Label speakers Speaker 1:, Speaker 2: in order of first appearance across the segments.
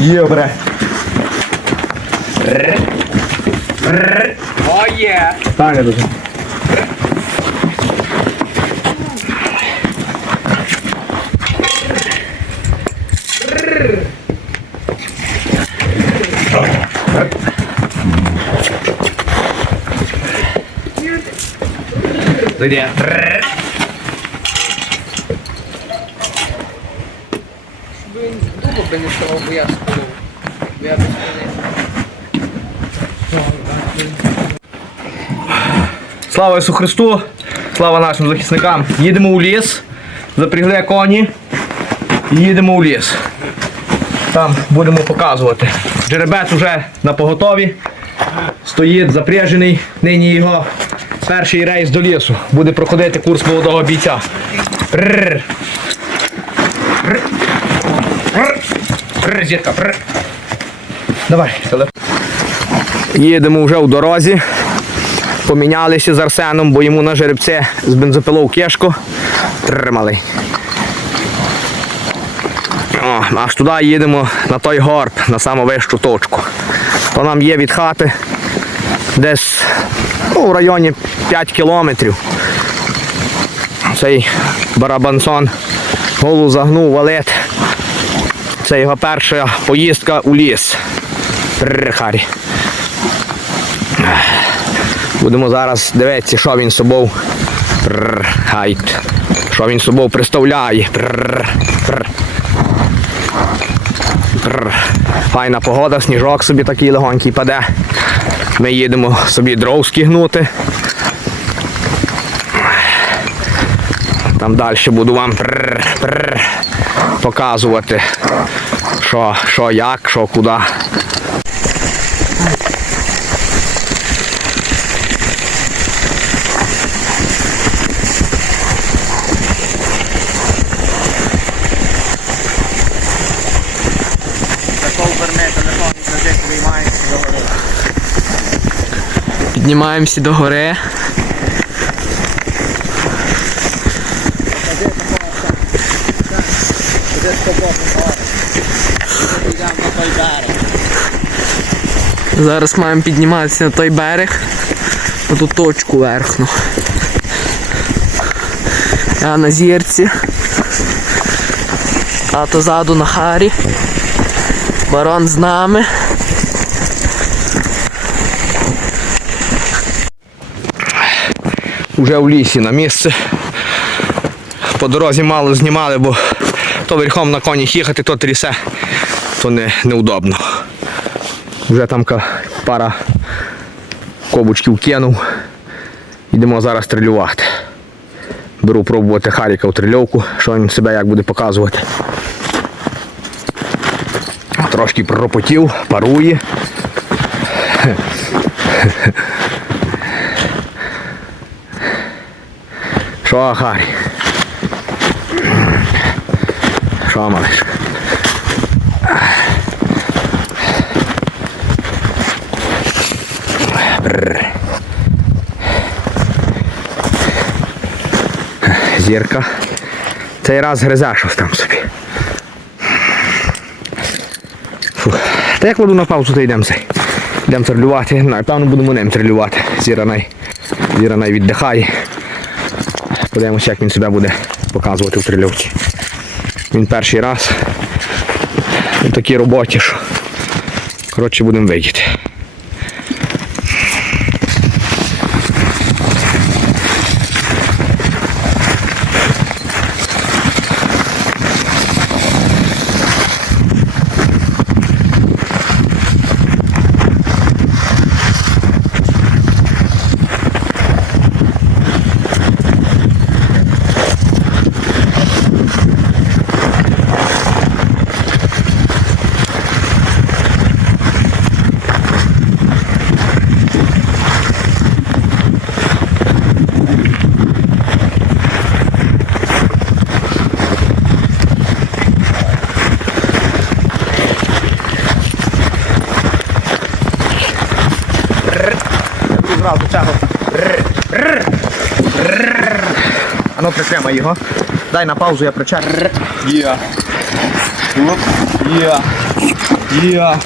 Speaker 1: пилка якби.
Speaker 2: Єбре.
Speaker 1: О, є!
Speaker 2: Так, я
Speaker 1: бо я спалив. Бо я без.
Speaker 3: Слава Ісу Христу! Слава нашим захисникам! Їдемо у ліс, запрягли коні і їдемо у ліс. Там будемо показувати. Жеребець уже на поготові. Стоїть запряжений. Нині його перший рейс до лісу. Буде проходити курс молодого бійця. Рррр. Рррр. Зірка, рррр. Давай, телефон. Їдемо вже у дорозі. Помінялися з Арсеном, бо йому на жеребце з бензопилов кешко. Тримали. О, аж туди їдемо на той горб, на саму вищу точку. То нам є від хати десь ну, в районі 5 кілометрів. Цей барабансон голову загнув валет. Це його перша поїздка у ліс. Тррр, Харі. Будемо зараз дивитися, що він собою. Що він собою представляє. Файна погода, сніжок собі такий легонький паде. Ми їдемо собі дров скигнути. Там далі буду вам прррр, прррр, показувати, що, що як, що куди.
Speaker 1: Піднімаємося до гори. Зараз маємо підніматися на той берег, на ту точку верхну. Я на зірці. Тато ззаду на харі. Барон з нами.
Speaker 3: Уже в лісі на місце. По дорозі мало знімали, бо то верхом на коні їхати, то трісе, то не, неудобно. Вже там пара кобочків кинув. Йдемо зараз стрілювати. Беру пробувати Харіка в трильовку, що він себе як буде показувати. Трошки пропотів, парує. Що, Харі? Що. Зірка. Цей раз гризе щось там собі. Фух. Та як кладу на паузу, то йдемо цей. Йдемо трилювати. Напевно будемо ним трилювати. Зіра най, Зіра най віддихає. Подивимося, як він себе буде показувати в трильовці. Він перший раз у такій роботі, що коротше будемо видіти. А ну притримай його. Дай на паузу, я причеплю.
Speaker 2: Є. Оп. Є. Є.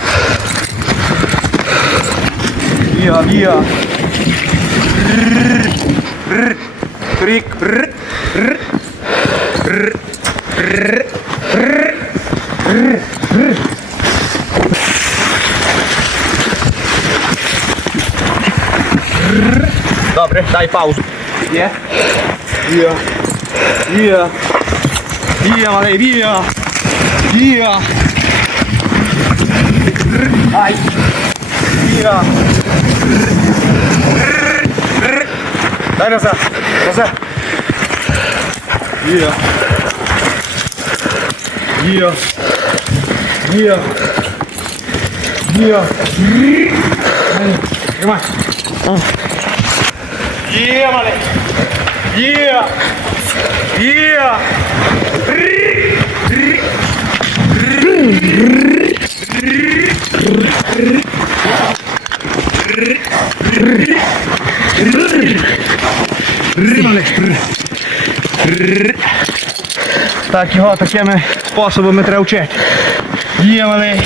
Speaker 2: Є, є. Крик.
Speaker 3: Добре, дай паузу. Є.
Speaker 2: Є. Є. Є, малий, є. Є.
Speaker 3: Ай.
Speaker 2: Є.
Speaker 3: Дай назад. Назад.
Speaker 2: Є. Є. Є. Є.
Speaker 3: Тримай.
Speaker 2: Є, малий. Є. Є.
Speaker 3: Так, його такими способами треба вчити. Є малий.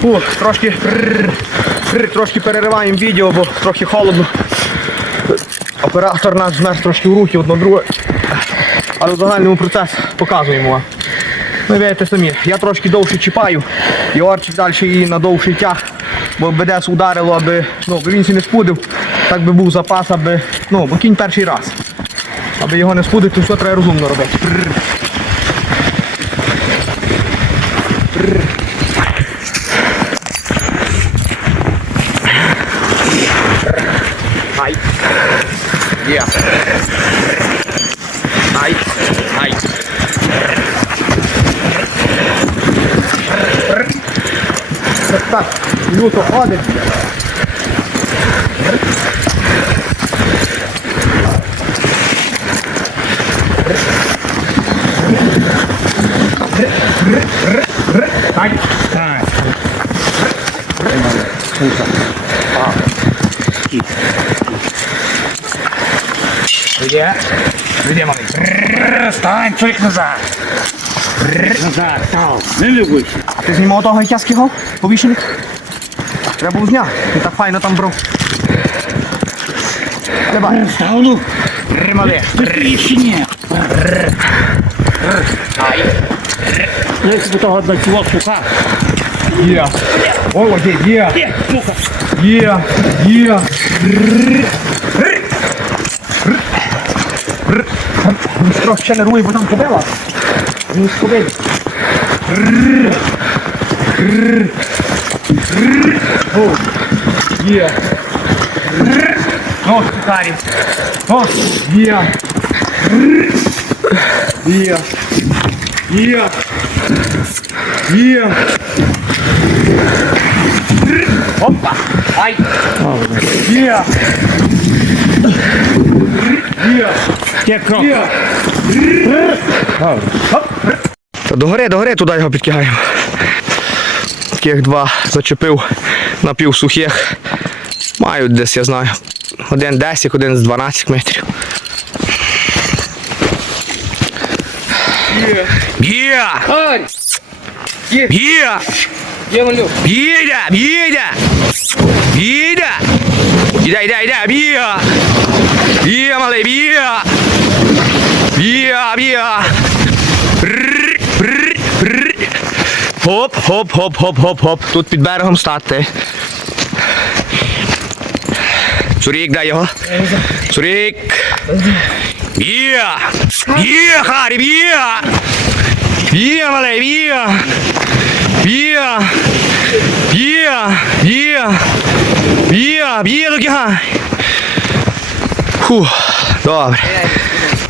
Speaker 3: Фу, трошки, трошки перериваємо відео, бо трохи холодно. Оператор наш змерз трошки в руки одно друге. Але в загальному процес показуємо вам. Ви бачите самі, я трошки довше чіпаю, і орчик далі і на довший тяг, бо БДС ударило, аби ну, він не спудив, так би був запас, аби, ну, бо кінь перший раз. Аби його не спудити, все треба розумно робити. Прррр. Ай. Є. Ай. Ай. Так, так, люто ходить. Ай. Ай. Іде. Іде, малий.
Speaker 4: Стань, чуть назад. Назад, став. Не любуйся.
Speaker 3: Ти знімав того, як я скигав? Повішеник? Треба було зняти. Ти так файно там брав. Давай.
Speaker 4: Став, ну.
Speaker 3: Римали.
Speaker 4: Ти ще ні. Як би того одна цілок сука.
Speaker 2: Є. Ой, ой, є.
Speaker 4: Є.
Speaker 2: Є. Є.
Speaker 3: Він ще нервує, бо там кобила. Він скобив.
Speaker 2: Є.
Speaker 3: Ну, сухарі.
Speaker 2: О, є. Є. Є. Є.
Speaker 3: Опа. Ай.
Speaker 2: Є. Є.
Speaker 4: Є крок.
Speaker 2: Є.
Speaker 3: Догори, догори туди його підкигаємо. Таких два зачепив напівсухих. Мають десь, я знаю. Один 10, один з 12 метрів. Є!
Speaker 1: Ай!
Speaker 3: Є!
Speaker 1: Я малю.
Speaker 3: Їде! Їде! Їде! Іде, іде, іде! Б'є! Б'є, малий, б'є! Б'є, б'є! Рррр, рррр, рррр. Хоп, хоп, хоп, хоп, хоп, хоп. Тут під берегом стати. Сурік, дай його. Сурік. Є! Є, Харіб, є! Є, малей, є! Є! Є! Є! Є! Є, докигай! Фу, добре.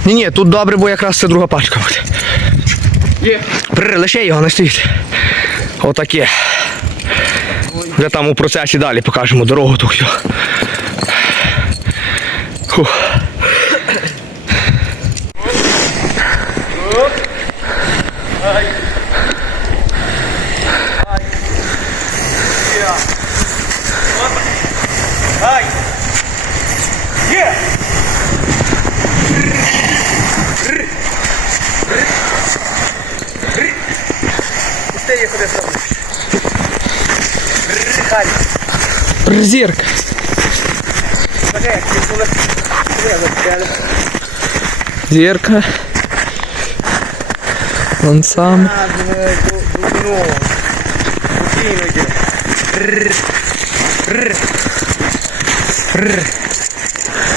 Speaker 3: Ні, ні, тут добре, бо якраз це друга пачка буде.
Speaker 2: Є.
Speaker 3: Прр, лише його не стоїть. Отаке. Вже там у процесі далі покажемо дорогу. Фух.
Speaker 1: Призірка. Зірка. Вон сам.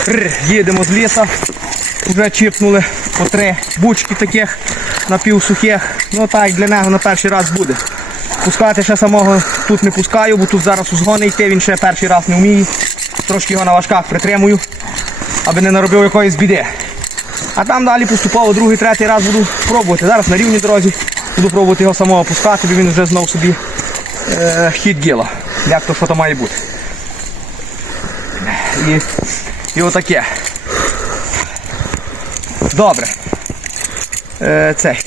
Speaker 3: Рр, Їдемо з лісу. Вже чіпнули по три бучки таких напівсухих. Ну так, для нього на перший раз буде. Пускати ще самого тут не пускаю, бо тут зараз узгони йти, він ще перший раз не вміє. Трошки його на важках притримую, аби не наробив якоїсь біди. А там далі поступово другий, третій раз буду пробувати. Зараз на рівній дорозі буду пробувати його самого пускати, бо він вже знов собі е, хід діла. Як то що то має бути. І, і отаке. Добре. Е, цей.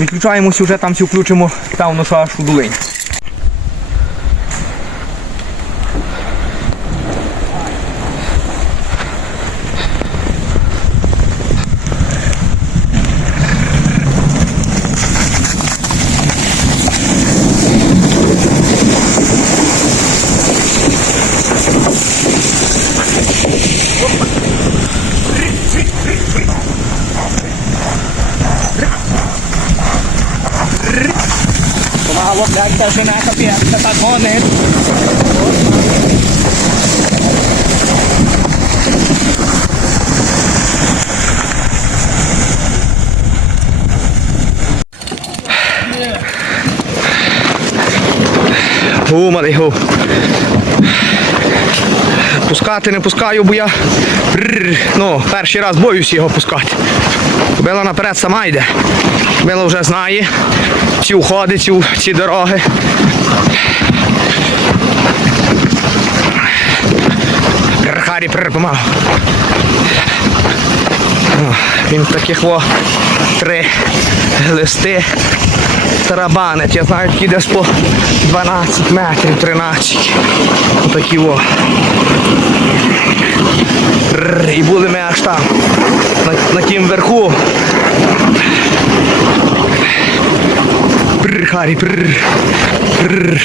Speaker 3: Відключаємося вже там всі включимо там нашу аж у долині. Помагало, блядь, капець, це так гонить. Гу, малий, гу. Пускати не пускаю, бо я ну, перший раз боюсь його пускати. Била наперед сама йде. Била вже знає ці уходи, ці, ці дороги. Харі, припомав. Він таких во три листи тарабанить. Я знаю, які десь по 12 метрів, 13. Отакі во. І були ми аж там, на, на тім верху. Прррр, Харі, прррр. Прррр.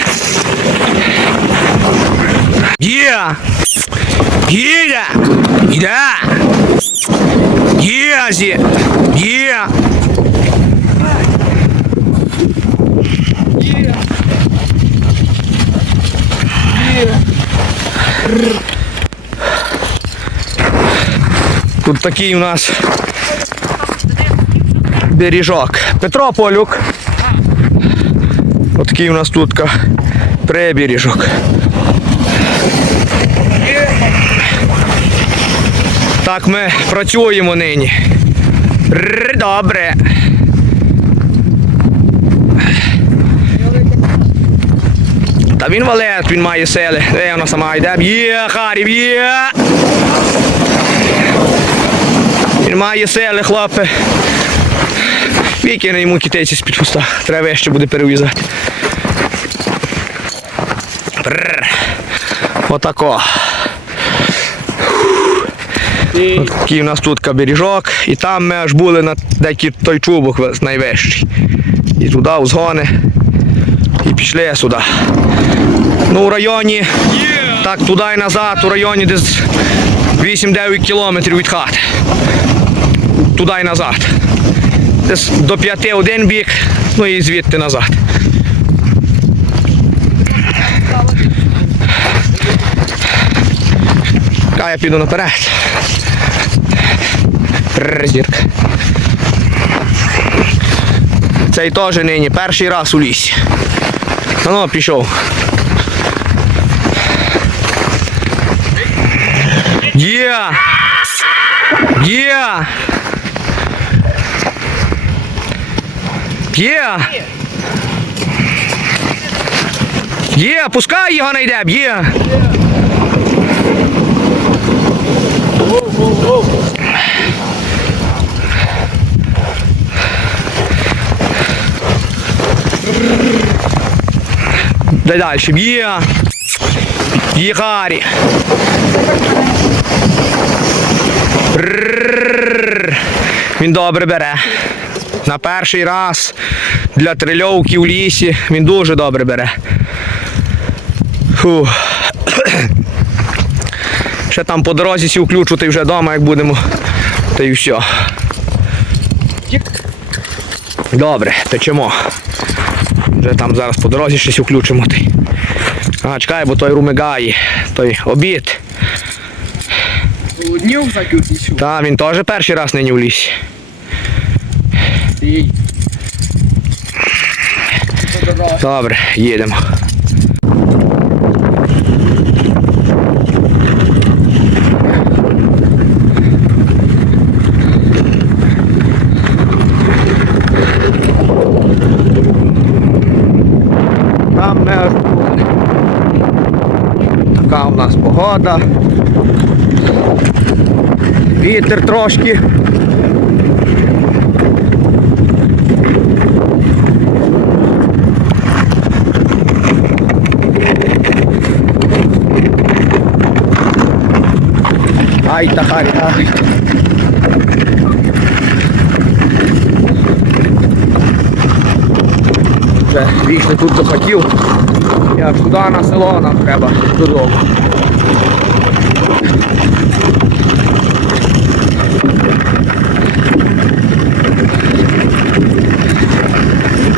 Speaker 3: Є! Їде! Іде! Є! Є! Тут такий у нас бережок. Петро Полюк. Отакий у нас тут прибережок. Так ми працюємо нині. Добре. Та він валет, він має сили. Де вона сама йде? Б'є, Харів, є! Він має сили, хлопе. Викине йому китайці з-під хвоста. Треба ще буде перев'язати. Отако. Такий у нас тут каберіжок. І там ми аж були на деякий той чубок найвищий. І туди узгони. І пішли сюди. Ну, у районі, так туди і назад, у районі десь 8-9 кілометрів від хати. Туди і назад. Десь до 5 один бік, ну і звідти назад. Чекай, я піду наперед. Зірка. Цей теж нині перший раз у лісі. Ну, пішов. Є! Є! Є! Є, пускай його найде, є! Дай далі, є! Є! Він добре бере. На перший раз для трильовки в лісі він дуже добре бере. Фу. Ще там по дорозі сі включу, ти вже вдома, як будемо. Та й все. Добре, течемо. Вже там зараз по дорозі щось включимо. А, чекай, бо той румигає, той обід.
Speaker 1: Днів закютнічу.
Speaker 3: Так, він теж перший раз нині в лісі. Добре, їдемо. Там ми аж були. Така у нас. Вітер трошки. Ай, та харі, ай. Вже вічно тут захотів. Я ж туди на село нам треба додому.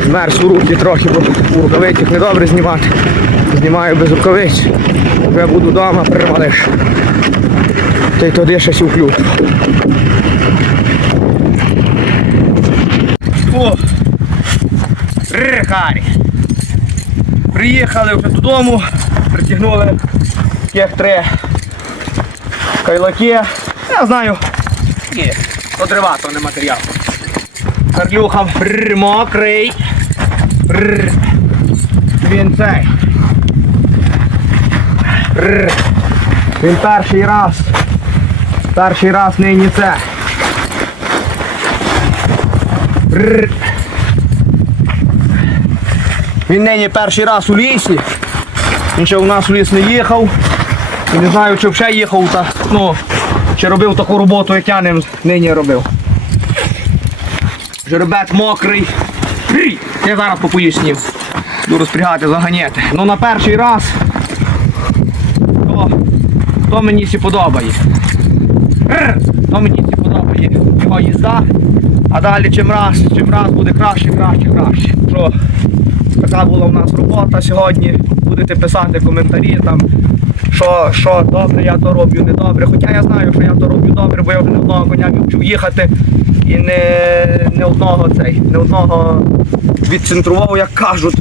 Speaker 3: Змерз у руки трохи, бо у рукавицях недобре знімати. Знімаю без рукавиць. Вже буду вдома, перемалиш. Та й туди щось уключу. О! Рихарі! Приїхали вже додому, притягнули таких три кайлаки. Я знаю. Ні, то не матеріал. Карлюха бррр, мокрий. Бррр. Він цей. Бррр. Він перший раз. Перший раз нині це. Бррр. Він нині перший раз у лісі. Він ще у нас у ліс не їхав. І не знаю, чи вже їхав, та, ну, чи робив таку роботу, як я нині робив. Жеребець мокрий. Я зараз попоюсь з ним. Буду розпрягати, заганяти. Ну на перший раз то, то мені сі подобає. То мені сі подобає його їзда. А далі чим раз, чим раз буде краще, краще, краще. Що така була у нас робота сьогодні. Будете писати коментарі там. Що, що добре, я то роблю не добре. Хоча я знаю, що я то роблю добре, бо я вже не одного коня вчив їхати і не, не одного цей, не одного відцентрував, як кажуть,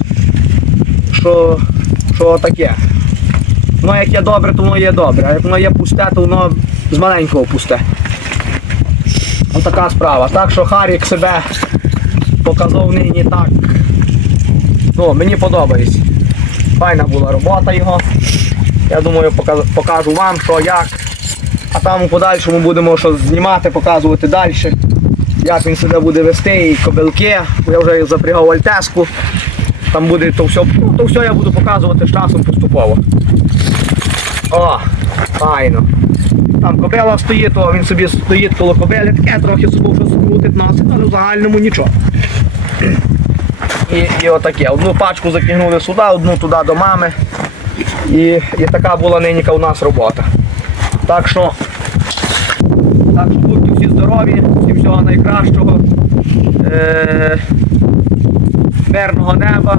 Speaker 3: що, що таке. Воно як є добре, то воно є добре, а як воно є пусте, то воно з маленького пусте. Ось така справа. Так що Харік себе показав нині так. Ну, мені подобається. Файна була робота його. Я думаю, покажу, вам, що як. А там у подальшому будемо щось знімати, показувати далі. Як він себе буде вести, і кобилки. Я вже запрягав альтеску. Там буде то все, ну, то все я буду показувати з часом поступово. О, файно. Там кобила стоїть, то він собі стоїть коло кобили, таке трохи собі щось крутить носить, але в загальному нічого. І, і отаке. Одну пачку закинули сюди, одну туди до мами. І, і така була ниніка у нас робота. Так що, так що будьте всі здорові, всім всього найкращого. Е, мирного неба.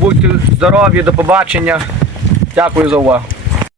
Speaker 3: Будьте здорові, до побачення. Дякую за увагу.